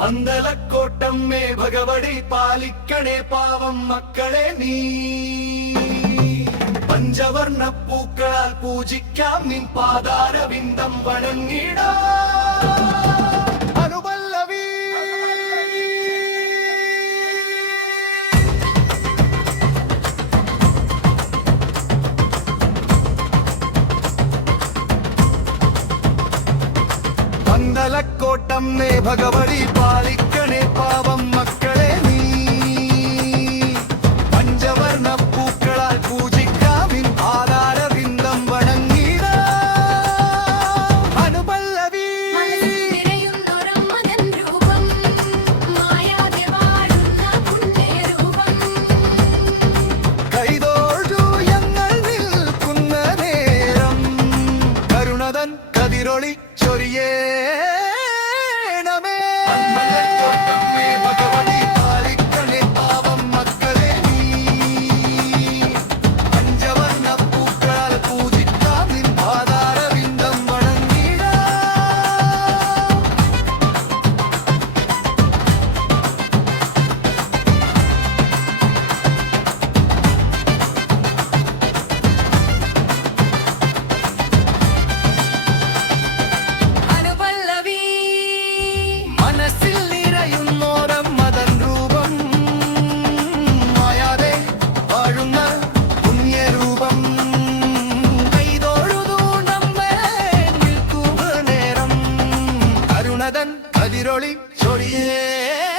പന്തലക്കോട്ടമ്മേ ഭഗവതി പാലിക്കണേ പാവം മക്കളെ നീ. പഞ്ചവർണ്ണ പൂക്കളാൽ പൂജിക്കാം നിൻ പാദാരവിന്ദം വണങ്ങിടാം. അനുപല്ലവി പന്തലക്കോട്ടമ്മേ ഭഗവതി പാലിക്കണേ പാവം മക്കളെ നീ. പഞ്ചവർണ്ണ പൂക്കളാൽ പൂജിക്കാം നിൻ ആധാരവിന്ദം വണങ്ങിടാം. അനുപല്ലവി കൈതോഴു ഞങ്ങൾ നിൽക്കുന്ന നേരം കരുണതൻ കതിരൊളി ചൊരിയേ. കതിരൊളി ചൊരിയേ.